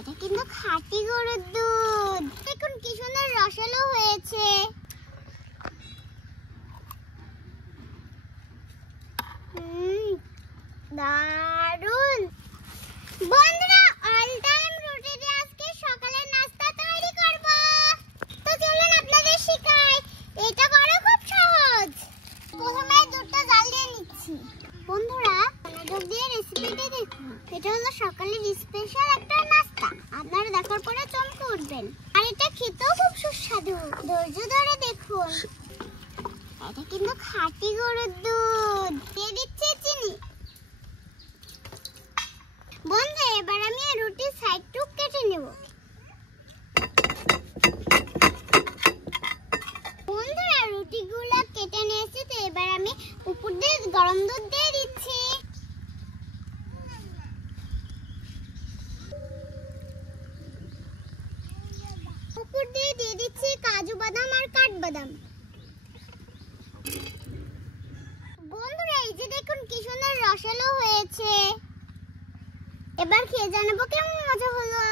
এটা কিন্তু খাঁটি গরুর দুধ। দেখুন কি সুন্দর রসালো হয়েছে। দারুন। বন্ধুরা অল টাইম রুটি দিয়ে আজকে সকালের নাস্তা তৈরি করব। তো চলুন আপনাদের শেখাই। এটা করা খুব সহজ। প্রথমে দুধটা জাল দিয়ে নিচ্ছি। বন্ধুরা মনোযোগ দিয়ে রেসিপিটা দেখুন। এটা হলো সকালের স্পেশাল একটা নাস্তা। আপনারা দেখার পরে চমকে উঠবেন। আর এটা খেতেও খুব সুস্বাদু। ধৈর্য ধরে দেখুন। এটা কিন্তু খাঁটি গরুর দুধ। দিয়ে দিচ্ছি চিনি। বন্ধু এবার আমি রুটির সাইডটুক কেটে নেব। বন্ধুরা রুটিগুলো কেটে নিয়েছি। তো এবার আমি উপর দিয়ে গরম দুধ দিয়ে দিচ্ছি। উপর দিয়ে দিচ্ছি কাজু বাদাম আর কাঠবাদাম। বন্ধুরা এই যে দেখুন কি সুন্দর রসালো হয়েছে। এবার খেয়ে জানাবো কেমন মজা হলো।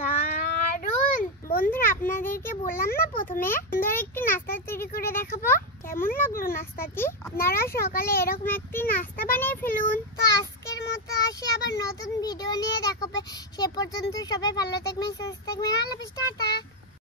দারুন। বন্ধুরা আপনাদেরকে বললাম না প্রথমে সুন্দর একটি নাস্তা তৈরি করে দেখাবো। কেমন লাগলো নাস্তাটি? আপনারা সকালে এরকম একটি নাস্তা বানিয়ে ফেলুন। তো আজকের মতো আসি, আবার নতুন ভিডিও নিয়ে দেখাবো। সে পর্যন্ত সবাই ভালো থাকবেন, সুস্থ থাকবেন। আল্লাহ হাফেজ, টাটা।